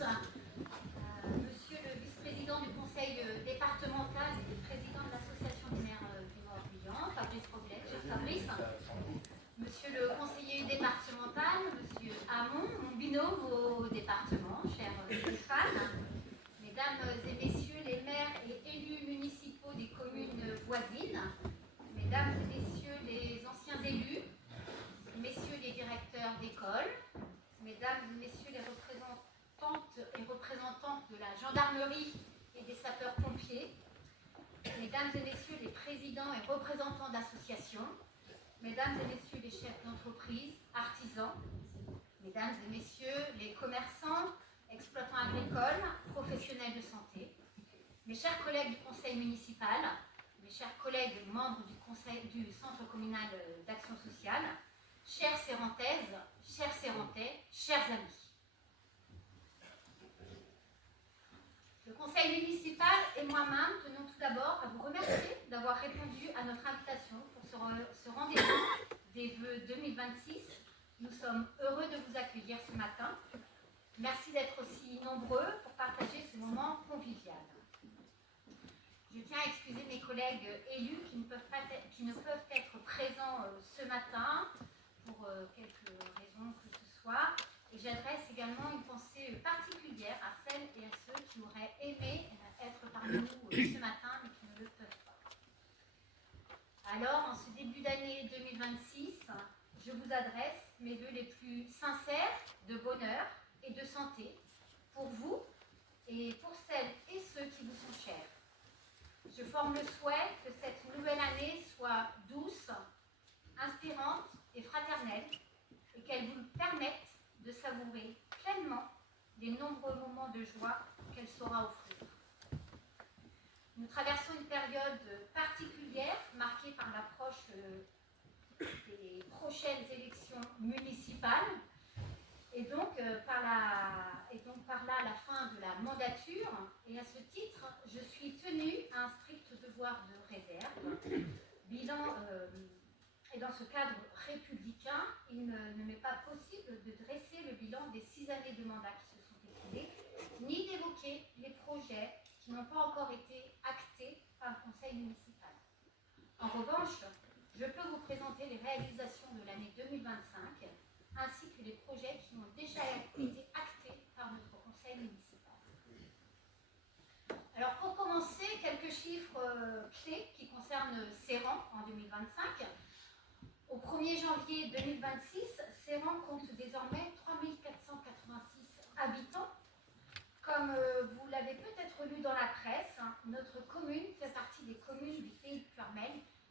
Monsieur le vice-président du conseil départemental et président de l'association des maires du Morbihan, Fabrice Roblet, cher Fabrice. Monsieur le conseiller départemental, monsieur Hamon, mon binôme au département, cher Stéphane. Mesdames et messieurs les maires et élus municipaux des communes voisines. Mesdames et messieurs les anciens élus. Messieurs les directeurs d'école. Mesdames et messieurs les représentantes et représentants de la gendarmerie et des sapeurs-pompiers, mesdames et messieurs les présidents et représentants d'associations, mesdames et messieurs les chefs d'entreprise, artisans, mesdames et messieurs les commerçants, exploitants agricoles, professionnels de santé, mes chers collègues du conseil municipal, mes chers collègues membres du centre communal d'action sociale, chères Sérentaises, chers Sérentais, chers amis. Le conseil municipal et moi-même tenons tout d'abord à vous remercier d'avoir répondu à notre invitation pour ce rendez-vous des vœux 2026. Nous sommes heureux de vous accueillir ce matin. Merci d'être aussi nombreux pour partager ce moment convivial. Je tiens à excuser mes collègues élus qui ne peuvent être présents ce matin pour quelques raisons que ce soit. Et j'adresse également une pensée particulière à celles et à ceux qui auraient aimé être parmi nous ce matin, mais qui ne le peuvent pas. Alors, en ce début d'année 2026, je vous adresse mes vœux les plus sincères de bonheur et de santé pour vous et pour celles et ceux qui vous sont chers. Je forme le souhait que cette nouvelle année soit douce, inspirante et fraternelle, et qu'elle vous permette de savourer pleinement les nombreux moments de joie qu'elle saura offrir. Nous traversons une période particulière marquée par l'approche des prochaines élections municipales et donc par là la fin de la mandature. Et à ce titre, je suis tenue à un strict devoir de réserve. Et dans ce cadre républicain, il ne m'est pas possible de dresser le bilan des 6 années de mandat qui se sont écoulées, ni d'évoquer les projets qui n'ont pas encore été actés par le conseil municipal. En revanche, je peux vous présenter les réalisations de l'année 2025, ainsi que les projets qui ont déjà été actés par notre conseil municipal. Alors pour commencer, quelques chiffres clés qui concernent Séran en 2025. Au 1er janvier 2026, Séran compte désormais 3486 habitants. Comme vous l'avez peut-être lu dans la presse, notre commune fait partie des communes du pays de Puermel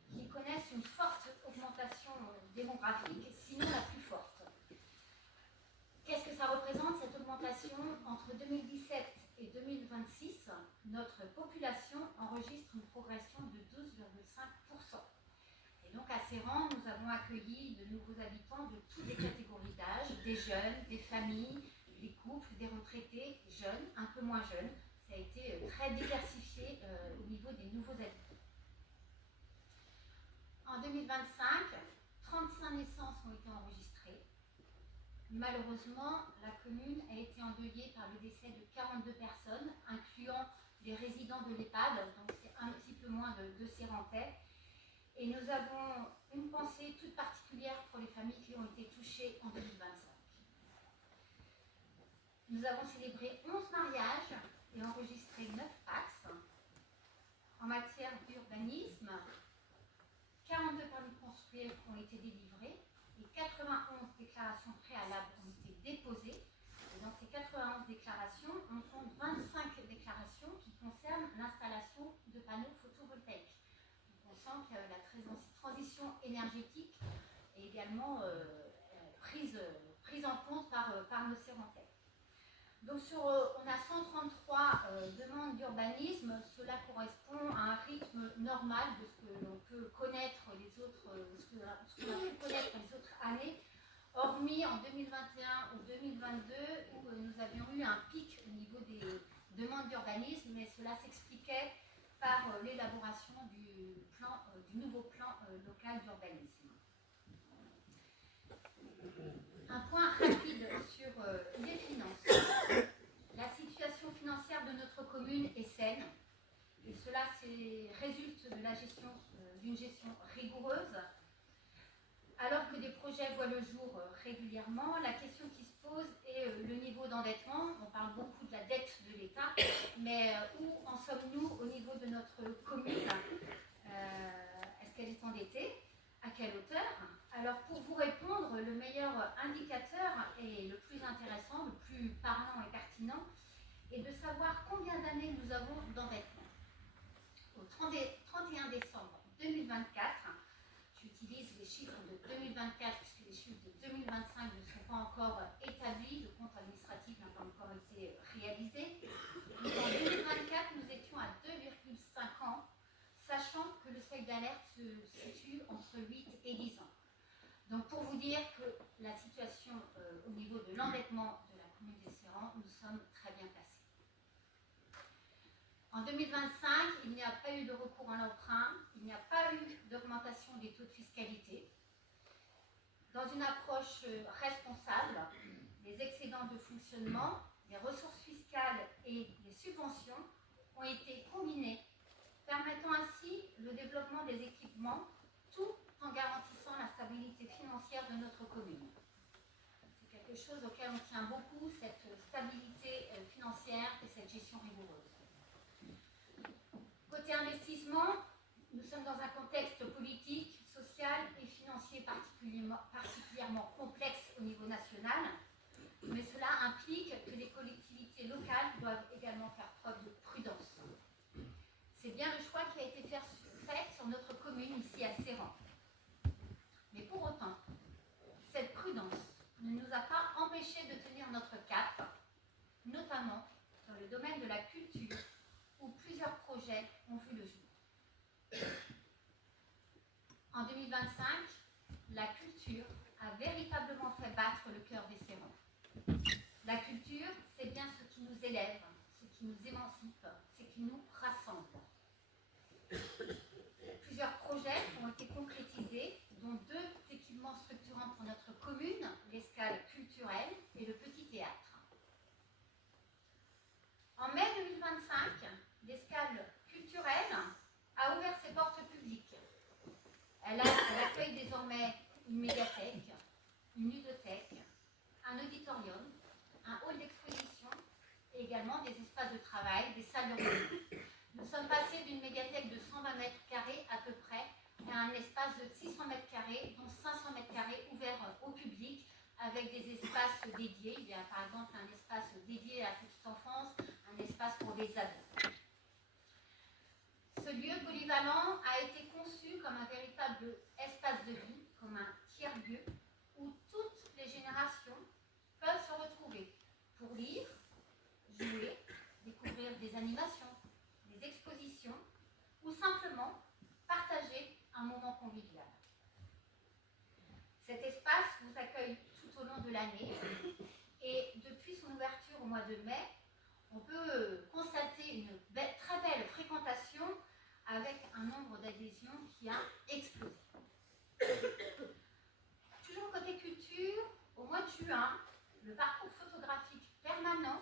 qui connaissent une forte augmentation démographique, sinon la plus forte. Qu'est-ce que ça représente cette augmentation? Entre 2017 et 2026, notre population enregistre une progression de 12,5%. Et donc à Séran, nous avons accueilli de nouveaux habitants de toutes les catégories d'âge, des jeunes, des familles, des couples, des retraités, jeunes, un peu moins jeunes. Ça a été très diversifié au niveau des nouveaux habitants. En 2025, 35 naissances ont été enregistrées. Malheureusement, la commune a été endeuillée par le décès de 42 personnes, incluant les résidents de l'EHPAD, donc c'est un petit peu moins de Sérentais. Et nous avons une pensée toute particulière pour les familles qui ont été touchées en 2025. Nous avons célébré 11 mariages et enregistré 9 PACS. En matière d'urbanisme, 42 permis de construire ont été délivrés et 91 déclarations préalables ont été déposées. Et dans ces 91 déclarations, on compte 25 déclarations qui concernent l'installation de panneaux photovoltaïques. On sent que la transition énergétique est également prise en compte par nos Sérentais. Donc on a 133 demandes d'urbanisme. Cela correspond à un rythme normal de ce que l'on peut connaître ce qu'on a pu connaître les autres années, hormis en 2021 ou 2022 où nous avions eu un pic au niveau des demandes d'urbanisme, mais cela s'expliquait par l'élaboration du nouveau plan local d'urbanisme. Un point rapide sur les finances. La commune est saine. Et cela résulte de la gestion, d'une gestion rigoureuse. Alors que des projets voient le jour régulièrement, la question qui se pose est le niveau d'endettement. On parle beaucoup de la dette de l'État, mais où en sommes-nous au niveau de notre commune? Est-ce qu'elle est endettée? À quelle hauteur? Alors pour vous répondre, le meilleur indicateur et le plus intéressant, le plus parlant et pertinent, est de savoir combien d'années nous avons d'endettement. Au 31 décembre 2024, j'utilise les chiffres de 2024 puisque les chiffres de 2025 ne sont pas encore établis, le compte administratif n'a pas encore été réalisé. Donc en 2024, nous étions à 2,5 ans, sachant que le seuil d'alerte se situe entre 8 et 10 ans. Donc pour vous dire que la situation au niveau de l'endettement de la commune d'Esserent, nous sommes très bien placés. En 2025, il n'y a pas eu de recours à l'emprunt, il n'y a pas eu d'augmentation des taux de fiscalité. Dans une approche responsable, les excédents de fonctionnement, les ressources fiscales et les subventions ont été combinés, permettant ainsi le développement des équipements, tout en garantissant la stabilité financière de notre commune. C'est quelque chose auquel on tient beaucoup, cette stabilité financière et cette gestion rigoureuse. Côté investissement, nous sommes dans un contexte politique, social et financier particulièrement complexe au niveau national, mais cela implique que les collectivités locales doivent également faire preuve de prudence. C'est bien le choix qui a été fait sur notre commune ici à Serrant. Mais pour autant, cette prudence ne nous a pas empêchés de tenir notre cap, notamment dans le domaine de la culture, où plusieurs projets ont vu le jour. En 2025, la culture a véritablement fait battre le cœur des Serrans. La culture, c'est bien ce qui nous élève, ce qui nous émancipe, ce qui nous rassemble. Plusieurs projets ont été concrétisés, dont 2 équipements structurants pour notre commune, l'escale culturelle et le petit théâtre. En mai 2025, l'escale culturelle a ouvert ses portes publiques. Elle accueille désormais une médiathèque, une ludothèque, un auditorium, un hall d'exposition et également des espaces de travail, des salles de réunion. Nous sommes passés d'une médiathèque de 120 mètres carrés à peu près à un espace de 600 mètres carrés, dont 500 mètres carrés ouverts au public avec des espaces dédiés. Il y a par exemple un espace dédié à la petite enfance, un espace pour les ados. Ce lieu polyvalent a été conçu comme un véritable espace de vie, comme un tiers-lieu, où toutes les générations peuvent se retrouver pour lire, jouer, découvrir des animations, des expositions, ou simplement partager un moment convivial. Cet espace vous accueille tout au long de l'année et depuis son ouverture au mois de mai, on peut constater une très belle fréquentation avec un nombre d'adhésions qui a explosé. Toujours côté culture, au mois de juin, le parcours photographique permanent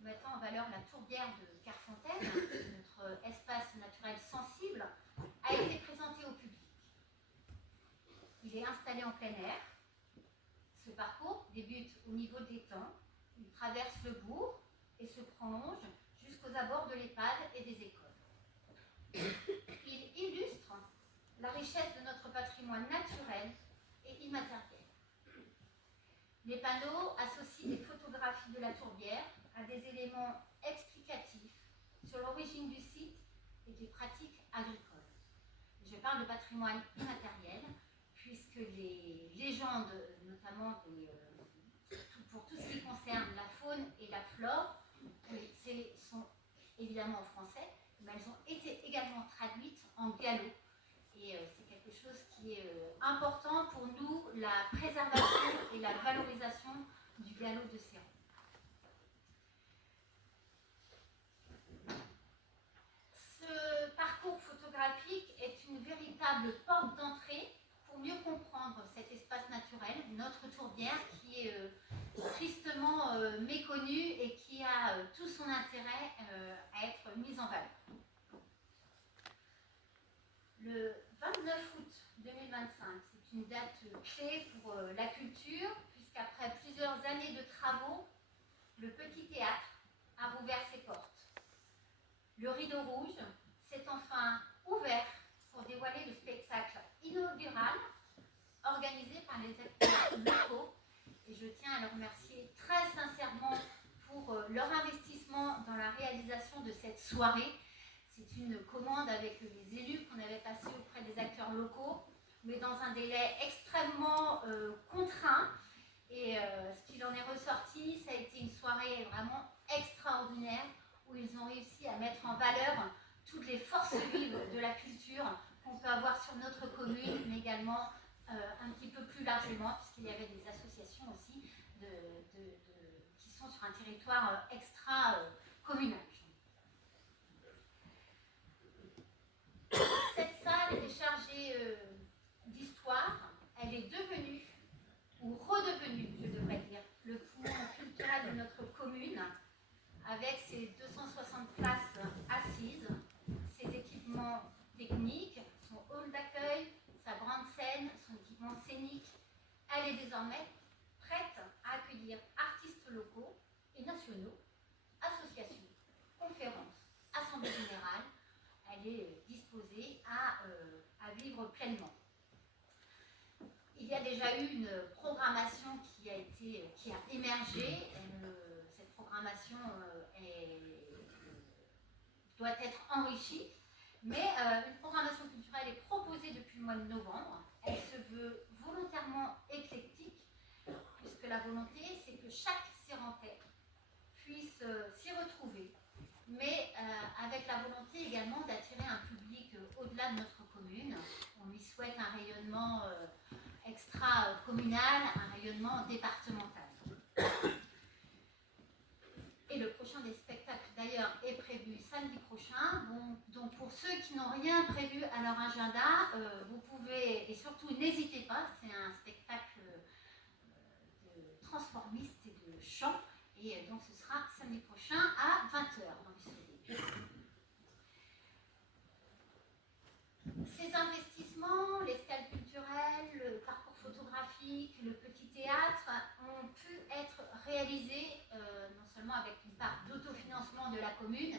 mettant en valeur la tourbière de Carfontaine, notre espace naturel sensible, a été présenté au public. Il est installé en plein air. Ce parcours débute au niveau des étangs, il traverse le bourg et se prolonge jusqu'aux abords de l'EHPAD et des écoles. Il illustre la richesse de notre patrimoine naturel et immatériel. Les panneaux associent des photographies de la tourbière à des éléments explicatifs sur l'origine du site et des pratiques agricoles. Je parle de patrimoine immatériel puisque les légendes, notamment pour tout ce qui concerne la faune et la flore, sont évidemment en français, mais elles ont été également traduites en gallo. Et c'est quelque chose qui est important pour nous, la préservation et la valorisation du gallo de Serrant. Ce parcours photographique est une véritable porte d'entrée pour mieux comprendre cet espace naturel, notre tourbière qui est tristement méconnue et qui a tout son intérêt à être clé pour la culture, puisqu'après plusieurs années de travaux, le Petit Théâtre a rouvert ses portes. Le rideau rouge s'est enfin ouvert pour dévoiler le spectacle inaugural organisé par les acteurs locaux. Et je tiens à les remercier très sincèrement pour leur investissement dans la réalisation de cette soirée. C'est une commande avec les élus qu'on avait passée auprès des acteurs locaux, mais dans un délai extrêmement contraint. Et ce qu'il en est ressorti, ça a été une soirée vraiment extraordinaire où ils ont réussi à mettre en valeur toutes les forces vives de la culture qu'on peut avoir sur notre commune, mais également un petit peu plus largement, puisqu'il y avait des associations aussi qui sont sur un territoire extra-communal. Cette salle est chargée d'histoire. Elle est devenue, ou redevenue, je devrais dire, le poumon culturel de notre commune, avec ses 260 places assises, ses équipements techniques, son hall d'accueil, sa grande scène, son équipement scénique. Elle est désormais prête à accueillir artistes locaux et nationaux, associations, conférences, assemblées générales. Elle est disposée à vivre pleinement. Il y a déjà eu une programmation qui a émergé. Cette programmation doit être enrichie, mais une programmation culturelle est proposée depuis le mois de novembre. Elle se veut volontairement éclectique, puisque la volonté, c'est que chaque Sérentais puisse s'y retrouver, mais avec la volonté également d'attirer un public au-delà de notre commune. On y souhaite un rayonnement extra-communal, un rayonnement départemental. Et le prochain des spectacles, d'ailleurs, est prévu samedi prochain. Bon, donc pour ceux qui n'ont rien prévu à leur agenda, vous pouvez, et surtout n'hésitez pas, c'est un spectacle de transformiste et de chant, et donc ce sera samedi prochain à 20h dans le Soleil. Ces investissements, l'escale culturelle, le parcours photographique, le petit théâtre ont pu être réalisés non seulement avec une part d'autofinancement de la commune,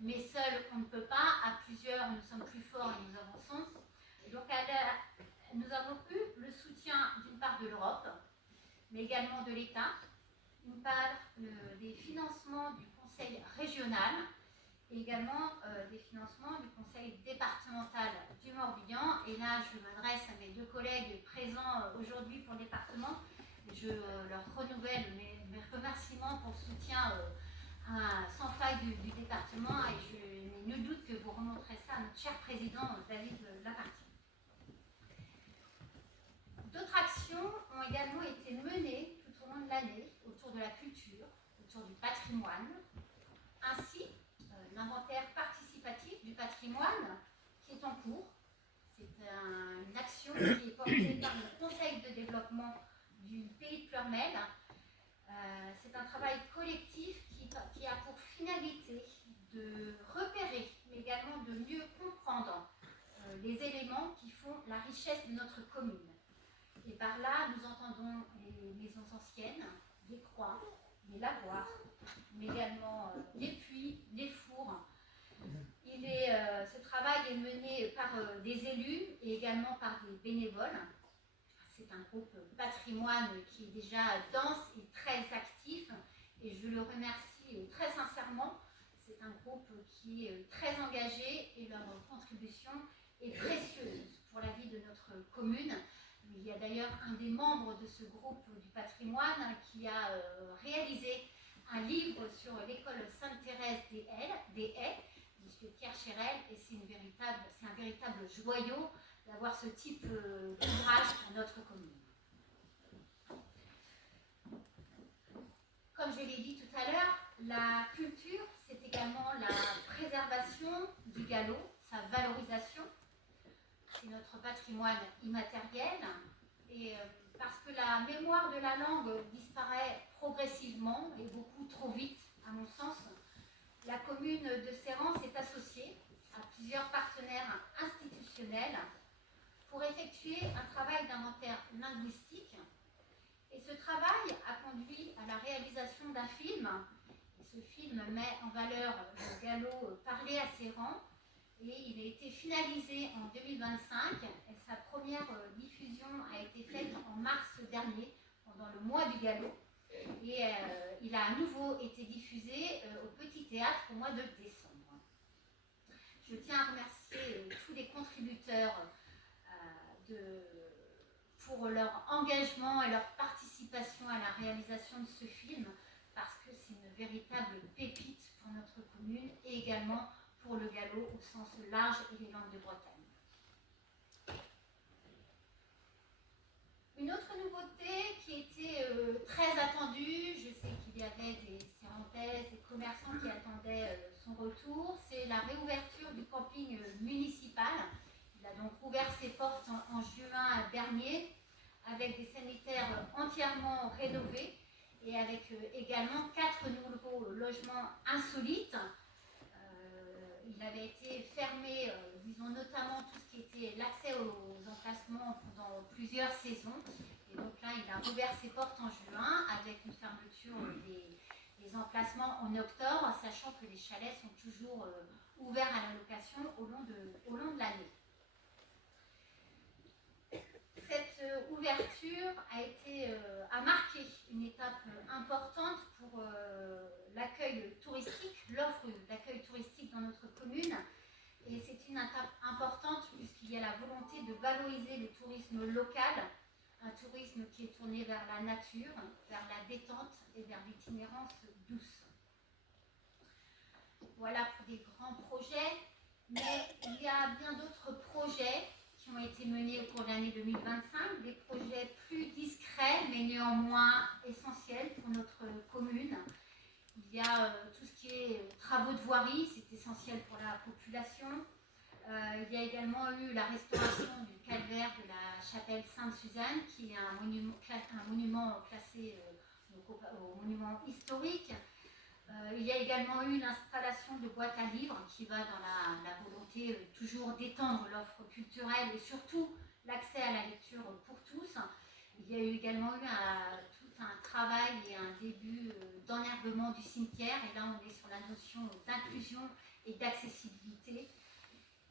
mais seul on ne peut pas, à plusieurs nous sommes plus forts et nous avançons. Donc nous avons eu le soutien d'une part de l'Europe, mais également de l'État, une part des financements du Conseil régional, et également des financements du conseil départemental du Morbihan. Et là, je m'adresse à mes deux collègues présents aujourd'hui pour le département. Je leur renouvelle mes remerciements pour le soutien sans faille du département, et je n'ai nul doute que vous remonterez ça à notre cher président David Lapartie. D'autres actions ont également été menées tout au long de l'année autour de la culture, autour du patrimoine. Ainsi, l'inventaire participatif du patrimoine qui est en cours. C'est une action qui est portée par le Conseil de développement du pays de Pleurmel. C'est un travail collectif qui a pour finalité de repérer, mais également de mieux comprendre les éléments qui font la richesse de notre commune. Et par là, nous entendons les maisons anciennes, les croix, les lavoirs, mais également les puits, les fours. Ce travail est mené par des élus et également par des bénévoles. C'est un groupe patrimoine qui est déjà dense et très actif, et je le remercie très sincèrement. C'est un groupe qui est très engagé et leur contribution est précieuse pour la vie de notre commune. Il y a d'ailleurs un des membres de ce groupe du patrimoine qui a réalisé un livre sur l'école Sainte-Thérèse des Haies, M. Pierre Chérel, et c'est un véritable joyau d'avoir ce type d'ouvrage pour notre commune. Comme je l'ai dit tout à l'heure, la culture, c'est également la préservation du gallo, sa valorisation. C'est notre patrimoine immatériel, et parce que la mémoire de la langue disparaît progressivement et beaucoup trop vite, à mon sens, la commune de Serran s'est associée à plusieurs partenaires institutionnels pour effectuer un travail d'inventaire linguistique. Et ce travail a conduit à la réalisation d'un film. Et ce film met en valeur le gallo parlé à Serran. Et il a été finalisé en 2025. Et sa première diffusion a été faite en mars dernier, pendant le mois du gallo. Et il a à nouveau été diffusé au Petit Théâtre au mois de décembre. Je tiens à remercier tous les contributeurs pour leur engagement et leur participation à la réalisation de ce film, parce que c'est une véritable pépite pour notre commune et également pour le gallo au sens large et les langues de Bretagne. Une autre nouveauté qui était très attendue, je sais qu'il y avait des Serrantaises, des commerçants qui attendaient son retour, c'est la réouverture du camping municipal. Il a donc ouvert ses portes en juin dernier avec des sanitaires entièrement rénovés et avec également 4 nouveaux logements insolites. Il avait été fermé, disons notamment tout ce qui était l'accès aux emplacements pendant plusieurs saisons. Et donc là, il a rouvert ses portes en juin avec une fermeture des emplacements en octobre, sachant que les chalets sont toujours ouverts à la location au long de l'année. Cette ouverture a marqué une étape importante pour l'accueil touristique, l'offre d'accueil touristique dans notre commune. Et c'est une étape importante puisqu'il y a la volonté de valoriser le tourisme local, un tourisme qui est tourné vers la nature, vers la détente et vers l'itinérance douce. Voilà pour des grands projets, mais il y a bien d'autres projets qui ont été menés au cours de l'année 2025, des projets plus discrets mais néanmoins essentiels pour notre commune. Il y a tout ce qui est travaux de voirie, c'est essentiel pour la population. Il y a également eu la restauration du calvaire de la chapelle Sainte-Suzanne, qui est un monument classé au monument historique. Il y a également eu l'installation de boîtes à livres qui va dans la volonté toujours d'étendre l'offre culturelle et surtout l'accès à la lecture pour tous. Il y a eu également eu tout un travail et un début d'enherbement du cimetière, et là on est sur la notion d'inclusion et d'accessibilité.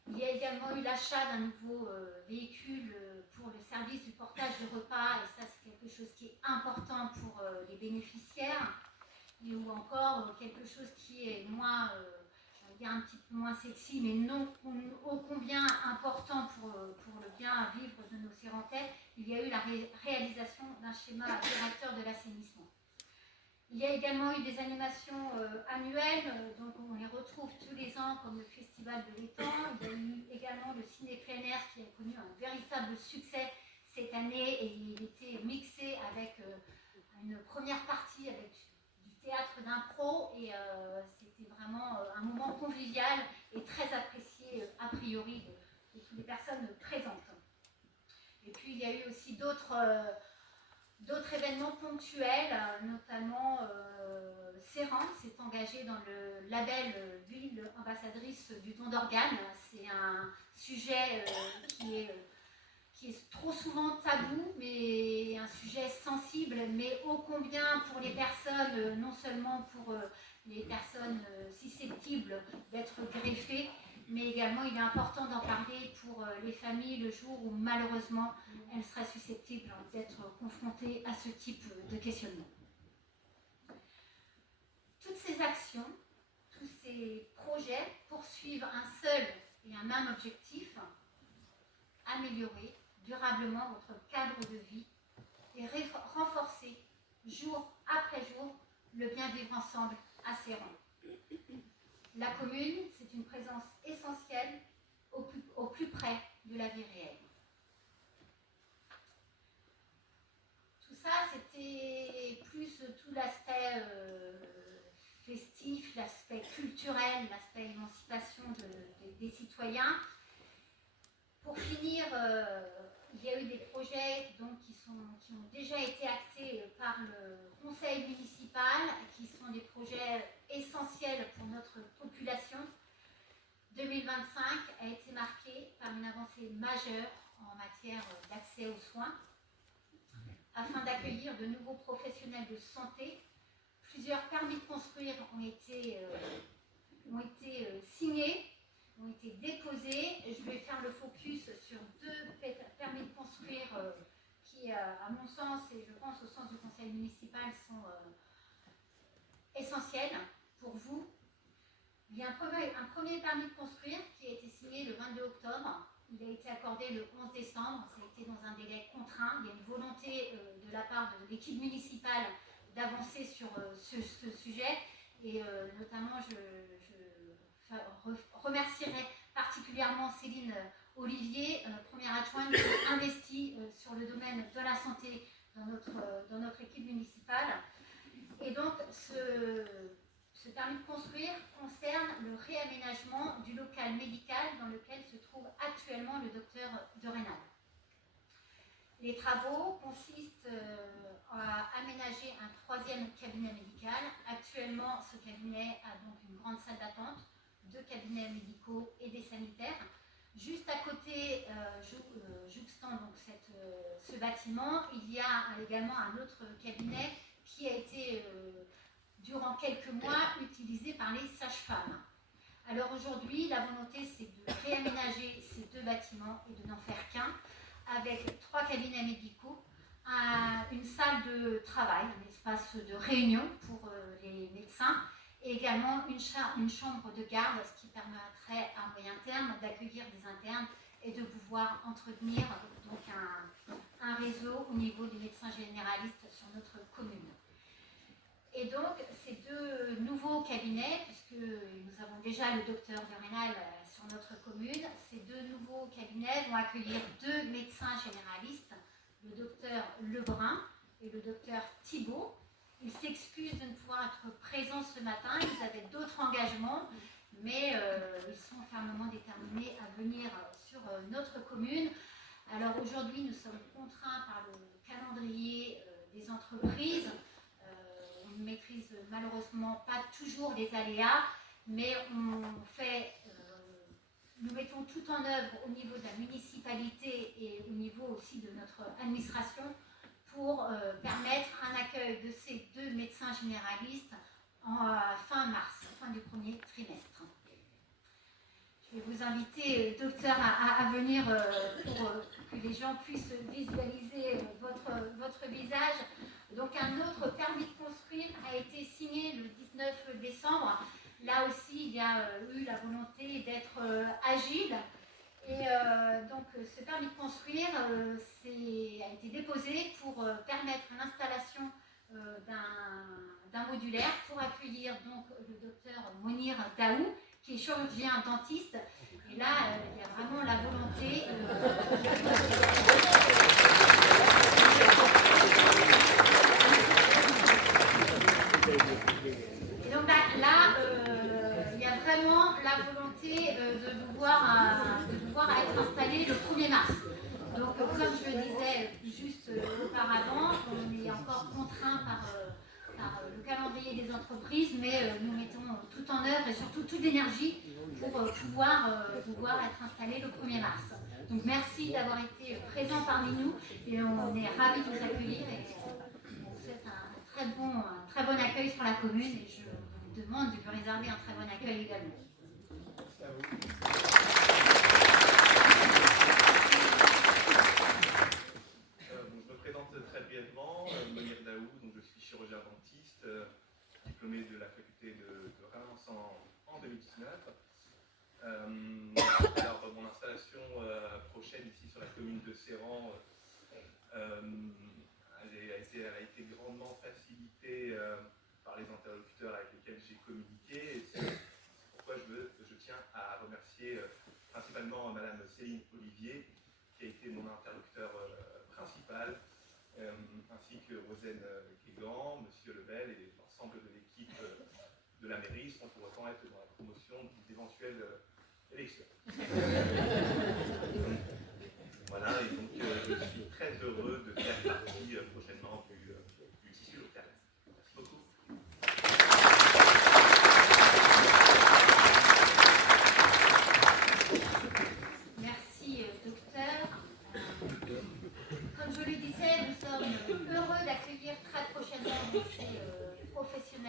Il y a également eu l'achat d'un nouveau véhicule pour le service du portage de repas, et ça c'est quelque chose qui est important pour les bénéficiaires. Ou encore quelque chose qui est moins, un petit peu moins sexy, mais non ô combien important pour le bien vivre de nos Serrantais. Il y a eu la réalisation d'un schéma directeur de l'assainissement. Il y a également eu des animations annuelles, donc on les retrouve tous les ans comme le Festival de l'étang. Il y a eu également le ciné plein air qui a connu un véritable succès cette année, et il était mixé avec une première partie avec théâtre d'impro, et c'était vraiment un moment convivial et très apprécié a priori de toutes les personnes présentes. Et puis il y a eu aussi d'autres événements ponctuels, notamment Serran s'est engagé dans le label Ville ambassadrice du don d'organes. C'est un sujet qui est trop souvent tabou, mais un sujet sensible, mais ô combien pour les personnes, non seulement pour les personnes susceptibles d'être greffées, mais également il est important d'en parler pour les familles le jour où malheureusement elles seraient susceptibles d'être confrontées à ce type de questionnement. Toutes ces actions, tous ces projets poursuivent un seul et un même objectif: améliorer durablement votre cadre de vie et renforcer jour après jour le bien vivre ensemble à Serran. La commune, c'est une présence essentielle au plus près de la vie réelle. Tout ça, c'était plus tout l'aspect festif, l'aspect culturel, l'aspect émancipation des citoyens. Pour finir, il y a eu des projets donc, qui ont déjà été actés par le conseil municipal, qui sont des projets essentiels pour notre population. 2025 a été marqué par une avancée majeure en matière matière d'accès aux soins. Afin d'accueillir de nouveaux professionnels de santé, plusieurs permis de construire ont été signés, ont été déposés. Je vais faire le focus sur 2 permis de construire qui, à mon sens, et je pense au sens du conseil municipal, sont essentiels pour vous. Il y a un premier permis de construire qui a été signé le 22 octobre. Il a été accordé le 11 décembre. Ça a été dans un délai contraint. Il y a une volonté de la part de l'équipe municipale d'avancer sur ce sujet. Et notamment, je remercierai particulièrement Céline Olivier, première adjointe, qui a investi sur le domaine de la santé dans notre équipe municipale. Et donc, ce permis de construire concerne le réaménagement du local médical dans lequel se trouve actuellement le docteur de Rênal. Les travaux consistent à aménager un 3e cabinet médical. Actuellement, ce cabinet a donc une grande salle d'attente, 2 cabinets médicaux et des sanitaires. Juste à côté, jouxtant donc ce bâtiment, il y a également un autre cabinet qui a été durant quelques mois utilisé par les sages-femmes. Alors aujourd'hui, la volonté, c'est de réaménager ces 2 bâtiments et de n'en faire qu'un, avec 3 cabinets médicaux, une salle de travail, un espace de réunion pour les médecins, et également une chambre de garde, ce qui permettrait à moyen terme d'accueillir des internes et de pouvoir entretenir donc un réseau au niveau des médecins généralistes sur notre commune. Et donc, ces 2 nouveaux cabinets, puisque nous avons déjà le docteur de Rênal sur notre commune, ces 2 nouveaux cabinets vont accueillir 2 médecins généralistes, le docteur Lebrun et le docteur Thibault. Ils s'excusent de ne pouvoir être présents ce matin, ils avaient d'autres engagements, mais ils sont fermement déterminés à venir sur notre commune. Alors aujourd'hui, nous sommes contraints par le calendrier des entreprises. On ne maîtrise malheureusement pas toujours les aléas, mais nous mettons tout en œuvre au niveau de la municipalité et au niveau aussi de notre administration pour permettre un accueil de ces 2 médecins généralistes fin mars, fin du 1er trimestre. Je vais vous inviter, docteur, à venir pour que les gens puissent visualiser votre visage. Donc un autre permis de construire a été signé le 19 décembre. Là aussi, il y a eu la volonté d'être agile. Et donc ce permis de construire a été déposé pour permettre l'installation d'un modulaire pour accueillir donc le docteur Monir Daou, qui est chirurgien dentiste. Et là, il y a vraiment la volonté et donc là, il y a vraiment la volonté de pouvoir être installé le 1er mars. Donc, comme je le disais juste auparavant, on est encore contraint par le calendrier des entreprises, mais nous mettons tout en œuvre et surtout toute l'énergie pour pouvoir être installé le 1er mars. Donc merci d'avoir été présents parmi nous et on est ravis de vous accueillir et on vous souhaite un très bon accueil sur la commune et je vous demande de vous réserver un très bon accueil également. Je me présente très brièvement, Monir Daou, donc je suis chirurgien dentiste, diplômé de la faculté de Reims en 2019. Alors mon installation prochaine ici sur la commune de Serran elle a été grandement facilitée par les interlocuteurs avec lesquels j'ai communiqué. Et c'est pourquoi je tiens à remercier principalement Madame Céline Olivier, qui a été mon interlocuteur principal, ainsi que Rosane Guégan, Monsieur Lebel et l'ensemble de l'équipe de la mairie, sans pour autant être dans la promotion d'éventuelles élections. Voilà, et donc je suis très heureux de faire partie prochainement du tissu local. Merci beaucoup. Merci, docteur.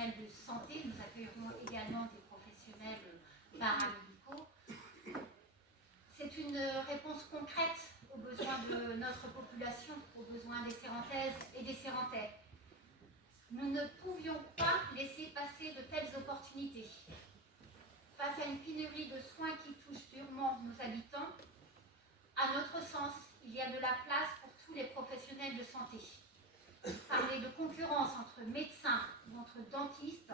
professionnels de santé. Nous accueillerons également des professionnels paramédicaux. C'est une réponse concrète aux besoins de notre population, aux besoins des Sérantais et des Sérantais. Nous ne pouvions pas laisser passer de telles opportunités. Face à une pénurie de soins qui touche durement nos habitants, à notre sens, il y a de la place pour tous les professionnels de santé. Parler de concurrence entre médecins ou entre dentistes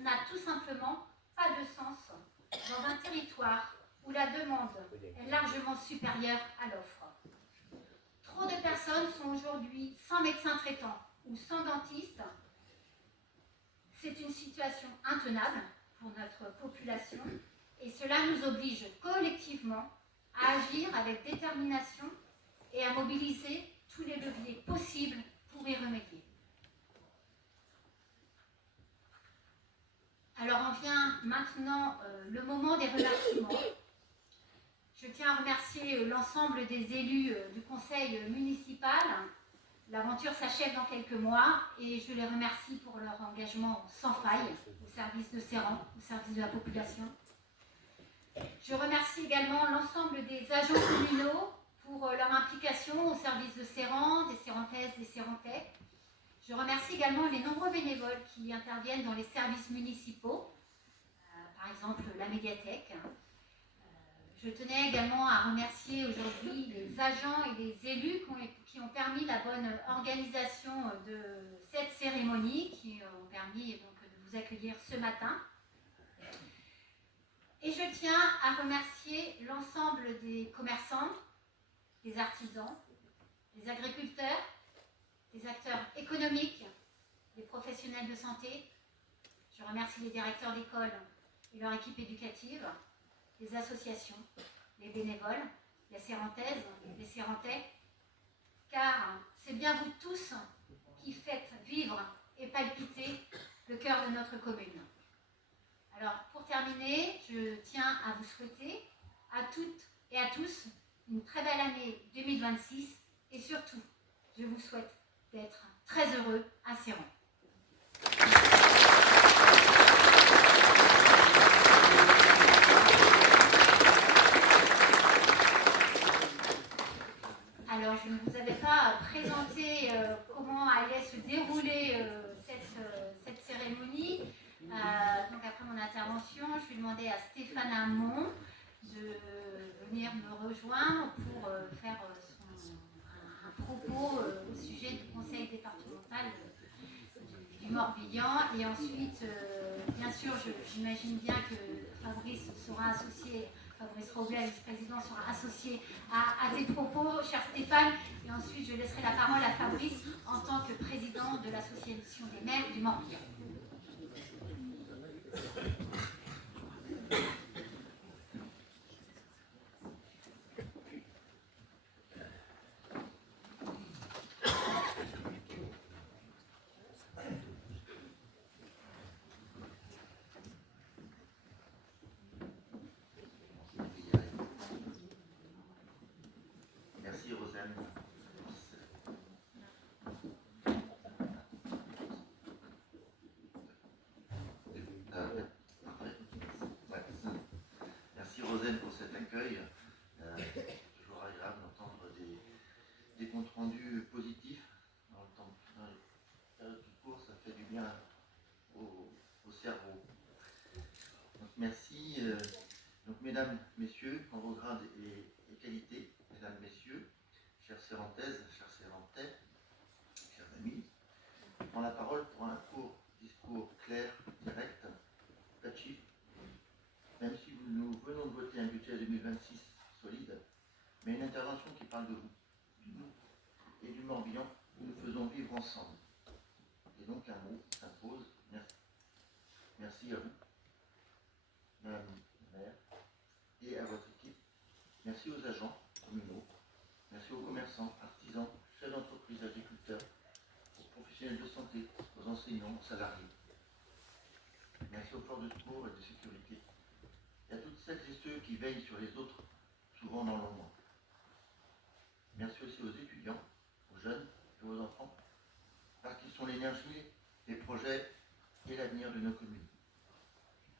n'a tout simplement pas de sens dans un territoire où la demande est largement supérieure à l'offre. Trop de personnes sont aujourd'hui sans médecin traitant ou sans dentiste. C'est une situation intenable pour notre population et cela nous oblige collectivement à agir avec détermination et à mobiliser tous les leviers possibles pour y remédier. Alors en vient maintenant le moment des remerciements. Je tiens à remercier l'ensemble des élus du conseil municipal. L'aventure s'achève dans quelques mois et je les remercie pour leur engagement sans faille au service de Séran, au service de la population. Je remercie également l'ensemble des agents communaux pour leur implication au service de Séran, des Sérantaises, des Sérantais. Je remercie également les nombreux bénévoles qui interviennent dans les services municipaux, par exemple la médiathèque. Je tenais également à remercier aujourd'hui les agents et les élus qui ont permis la bonne organisation de cette cérémonie, qui ont permis donc de vous accueillir ce matin. Et je tiens à remercier l'ensemble des commerçants, des artisans, des agriculteurs, des acteurs économiques, des professionnels de santé. Je remercie les directeurs d'école et leur équipe éducative, les associations, les bénévoles, les Sérantaises, les Sérantais, car c'est bien vous tous qui faites vivre et palpiter le cœur de notre commune. Alors, pour terminer, je tiens à vous souhaiter à toutes et à tous une très belle année 2026 et surtout, je vous souhaite d'être très heureux à Séran. Alors, je ne vous avais pas présenté comment allait se dérouler cette cérémonie. Donc, après mon intervention, je vais demander à Stéphane Hamon de venir me rejoindre pour faire un propos au sujet du conseil départemental du Morbihan. Et ensuite, bien sûr, j'imagine bien que Fabrice sera associé. Fabrice Roblet, vice-président, sera associé à tes propos, cher Stéphane. Et ensuite, je laisserai la parole à Fabrice en tant que président de l'association des maires du Morbihan. Merci Rosanne. Merci Rosanne pour cet accueil. Toujours agréable d'entendre des comptes rendus positifs. Dans la période du cours, ça fait du bien au cerveau. Donc, merci. Donc, mesdames, messieurs, en vos grades et qualités, mesdames, messieurs, chères Sérantaises, chers Sérantais, chers amis, je prends la parole pour un court discours clair, direct, pas de chiffres, même si nous venons de voter un budget 2026 solide, mais une intervention qui parle de vous, du nous et du Morbihan que nous faisons vivre ensemble. Et donc un mot s'impose, merci. Merci à vous, madame la maire, et à votre équipe. Merci aux agents communaux, merci aux commerçants, artisans, chefs d'entreprise, agriculteurs, aux professionnels de santé, aux enseignants, aux salariés. Merci aux forces de secours et de sécurité. Et à toutes celles et ceux qui veillent sur les autres, souvent dans l'ombre. Merci aussi aux étudiants, aux jeunes et aux enfants, parce qu'ils sont l'énergie des projets et l'avenir de nos communes.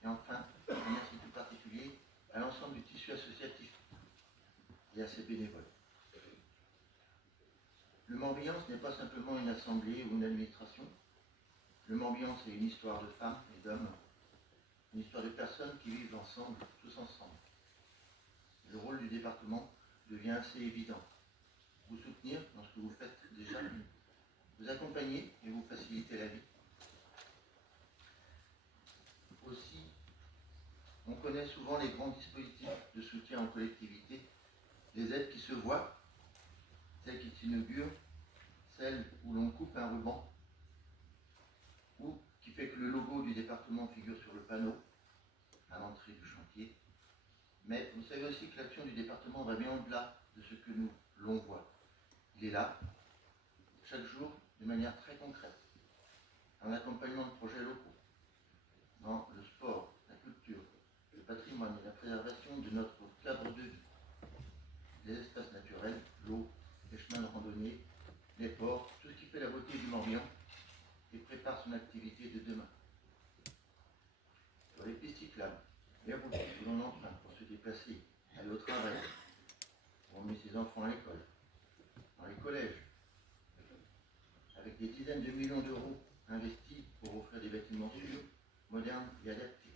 Et enfin, un merci tout particulier à l'ensemble du tissu associatif et à ses bénévoles. Le Morbihan, ce n'est pas simplement une assemblée ou une administration. Le Morbihan, c'est une histoire de femmes et d'hommes, une histoire de personnes qui vivent ensemble, tous ensemble. Le rôle du département devient assez évident. Vous soutenir dans ce que vous faites déjà, vous accompagner et vous faciliter la vie. Aussi, on connaît souvent les grands dispositifs de soutien aux collectivités, les aides qui se voient, celles qui s'inaugurent, celles où l'on coupe un ruban, ou qui fait que le logo du département figure sur le panneau à l'entrée du chantier. Mais vous savez aussi que l'action du département va bien au-delà de ce que l'on voit. Il est là, chaque jour, de manière très concrète, en accompagnement de projets locaux, dans le sport, la culture, le patrimoine et la préservation de notre cadre de vie, les espaces naturels, l'eau, les chemins de randonnée, les ports, tout ce qui fait la beauté du Morbihan et prépare son activité de demain. Sur les pistes cyclables, les routes que l'on emprunte pour se déplacer, aller au travail, pour emmener ses enfants à l'école, dans les collèges, avec des dizaines de millions d'euros investis pour offrir des bâtiments sûrs, modernes et adaptés.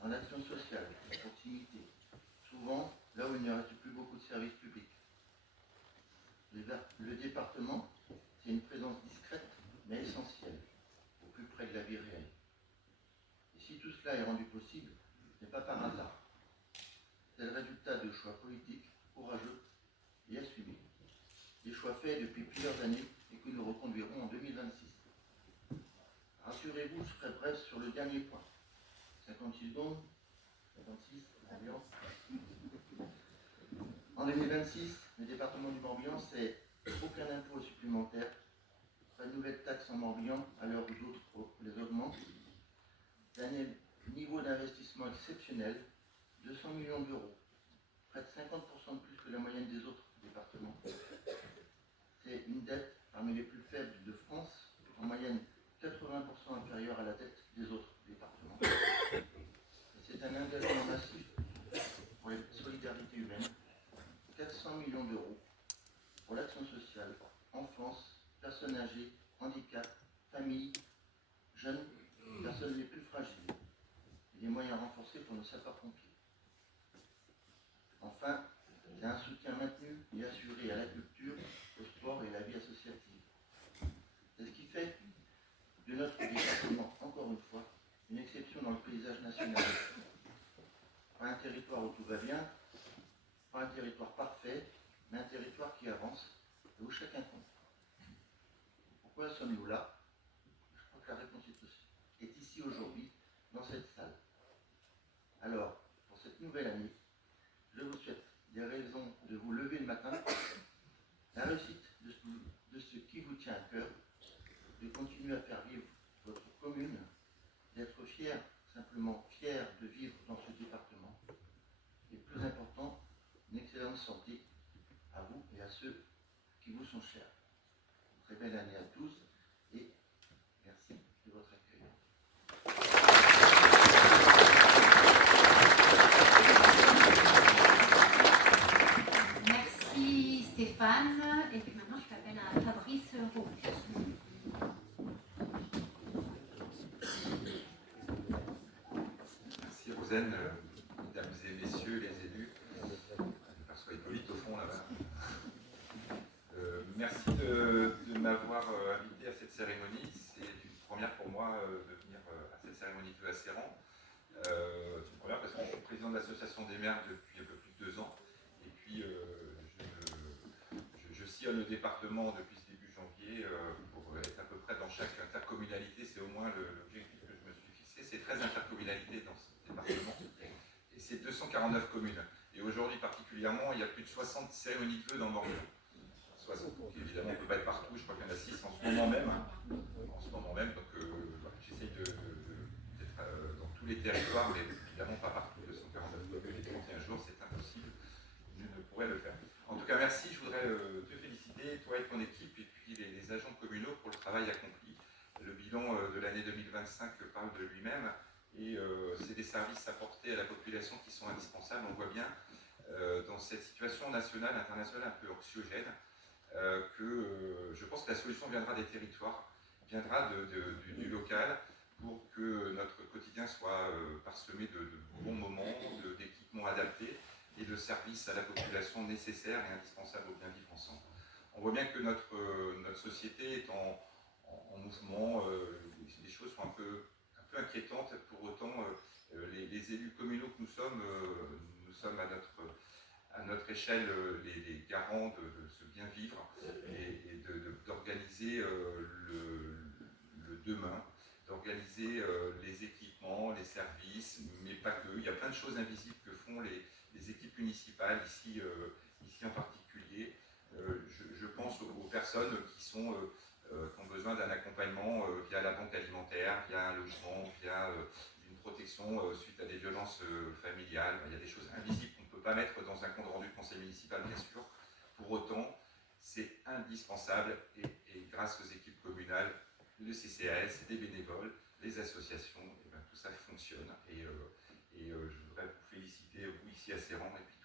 Dans l'action sociale, la proximité, souvent là où il ne reste plus beaucoup de services publics. Le département, c'est une présence discrète mais essentielle, au plus près de la vie réelle. Et si tout cela est rendu possible, ce n'est pas par hasard. C'est le résultat de choix politiques courageux et assumés. Des choix faits depuis plusieurs années et que nous reconduirons en 2026. Rassurez-vous, je serai bref sur le dernier point. 56 secondes, 56, ambiance. En 2026, le département du Morbihan, c'est aucun impôt supplémentaire, pas de nouvelles taxes en Morbihan à l'heure où d'autres les augmentent, d'un niveau d'investissement exceptionnel, 200 millions d'euros, près de 50% de plus que la moyenne des autres départements. C'est une dette parmi les plus faibles de France, en moyenne 80% inférieure à la dette des autres départements. Et c'est un engagement massif pour les solidarités humaines, 400 millions d'euros pour l'action sociale, enfance, personnes âgées, handicap, familles, jeunes, personnes les plus fragiles, et des moyens renforcés pour nos sapeurs-pompiers. Enfin, c'est un soutien maintenu et assuré à la culture, au sport et à la vie associative. C'est ce qui fait de notre département, encore une fois, une exception dans le paysage national. Pas un territoire où tout va bien, pas un territoire parfait, mais un territoire qui avance et où chacun compte. Pourquoi sommes-nous là? Je crois que la réponse est ici aujourd'hui, dans cette salle. Alors, pour cette nouvelle année, je vous souhaite des raisons de vous lever le matin, la réussite de ce qui vous tient à cœur, de continuer à faire vivre votre commune, d'être fier, simplement fier de vivre dans ce département, et plus important, une excellente santé à vous et à ceux qui vous sont chers. Très belle année à tous et merci de votre accueil. Merci Stéphane. Et puis maintenant, je t'appelle à Fabrice Roux. Merci Rosen, mesdames et messieurs les élus. Je perçois Hippolyte au fond là-bas. Merci de m'avoir invité à cette cérémonie. C'est une première pour moi de venir à cette cérémonie de Asséran. C'est une première parce que je suis président de l'association des maires depuis un peu plus de 2 ans. Et puis je sillonne le département depuis ce début janvier pour être à peu près dans chaque intercommunalité. C'est au moins l'objectif que je me suis fixé. C'est 13 intercommunalités dans ce département. Et c'est 249 communes. Et aujourd'hui particulièrement, il y a plus de 60 cérémonies de vœux dans Morbihan. 60. Donc évidemment, on ne peut pas être partout. Je crois qu'il y en a 6 en ce moment même. Donc j'essaye d'être dans tous les territoires, mais évidemment pas partout. 249 communes et 31 jours, c'est impossible. Je ne pourrais le faire. En tout cas, merci. Je voudrais te féliciter, toi et ton équipe, et puis les agents communaux pour le travail accompli. Le bilan bilan de l'année 2025 parle de lui-même, et c'est des services apportés à la population qui sont indispensables. On voit bien dans cette situation nationale, internationale un peu anxiogène, que je pense que la solution viendra des territoires, viendra du local, pour que notre quotidien soit parsemé de bons moments, d'équipements adaptés et de services à la population nécessaires et indispensables au bien vivre ensemble. On voit bien que notre société est en mouvement, les choses sont un peu inquiétantes. Pour autant, les élus communaux que nous sommes à notre échelle les garants de ce bien vivre et d'organiser le demain, d'organiser les équipements, les services, mais pas que. Il y a plein de choses invisibles que font les équipes municipales, ici en particulier. Je pense aux personnes qui ont besoin d'un accompagnement via la banque alimentaire, via un logement, via une protection suite à des violences familiales. Il y a des choses invisibles qu'on ne peut pas mettre dans un compte rendu de conseil municipal, bien sûr. Pour autant, c'est indispensable et grâce aux équipes communales, le CCAS, les bénévoles, les associations, et tout ça fonctionne. Et je voudrais vous féliciter, vous ici à Séran, et puis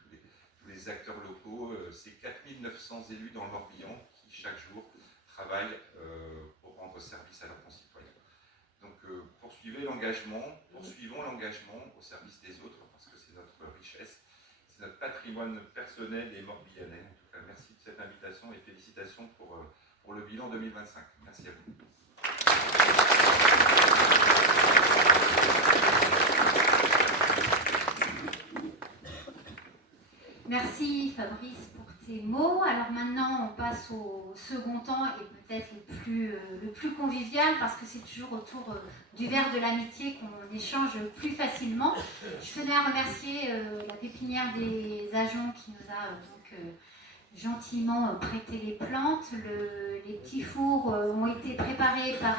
tous les acteurs locaux, ces 4900 élus dans le Morbihan qui chaque jour travaillent pour rendre service à leurs concitoyens. Donc poursuivons l'engagement au service des autres, parce que c'est notre richesse, c'est notre patrimoine personnel et morbihanais. En tout cas, merci de cette invitation et félicitations pour le bilan 2025. Merci à vous. Merci Fabrice pour tes mots. Alors maintenant, on passe au second temps et peut-être le plus convivial, parce que c'est toujours autour du verre de l'amitié qu'on échange plus facilement. Je tenais à remercier la pépinière des Agents qui nous a gentiment prêté les plantes. Les petits fours ont été préparés par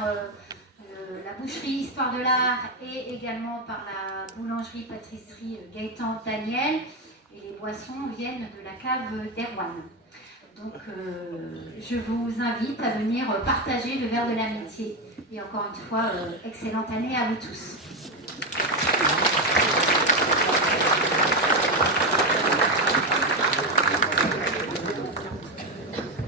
la boucherie Histoire de l'Art et également par la boulangerie-pâtisserie Gaëtan Daniel. Et les boissons viennent de la cave d'Erwan. Donc, je vous invite à venir partager le verre de l'amitié. Et encore une fois, excellente année à vous tous.